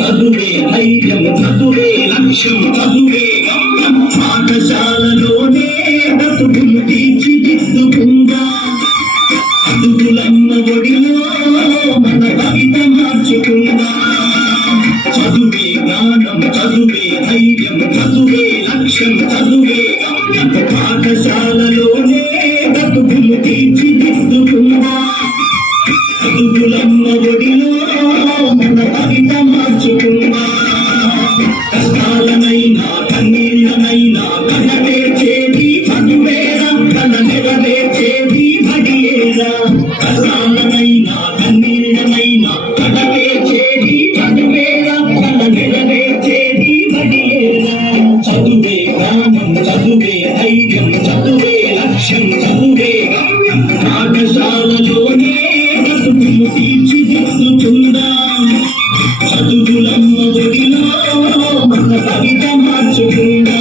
చదువే ధైర్యం, చదువే లక్ష్యం, చదువే గమ్యం. పాఠశాలలోనే బ్రతుకులు తీర్చిదిద్దుకుందా. చదువులమ్మ ఒడిలో మన కవిత మార్చుకుందా. చదువే జ్ఞానం, చదువే ధైర్యం, చదువే లక్ష్యం, చదువే గమ్యం. పాఠశాలలోనే బ్రతుకులు తీర్చిదిద్దుకుందా. చదువులమ్మ ఒడిలో మన కవిత మార్చుకుందా. కష్టాలనైనా కన్నీళ్ళనైనా కనవేర్చేది చదువేరా, కన నెరవేర్చేది బడియేరా. కష్టాలనైనా కన్నీళ్ళనైనా కనవేర్చేది చదువేరా, కన నెరవేర్చేది బడియేరా. చదువే జ్ఞానం, చదువే ధైర్యం, చదువే లక్ష్యం, చదువే గమ్యం. పాఠశాలలోనే బ్రతుకులు తీర్చిదిద్దుకుందా. చదువులమ్మ ఒడిలో మన కవిత మార్చుకుందా.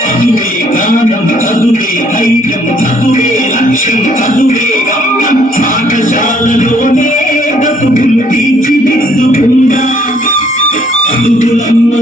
చదువే జ్ఞానం, చదువే ధైర్యం, చదువే లక్ష్యం, చదువే గమ్యం. పాఠశాలలోనే బ్రతుకులు తీర్చిదిద్దుకుందా. చదువులమ్మ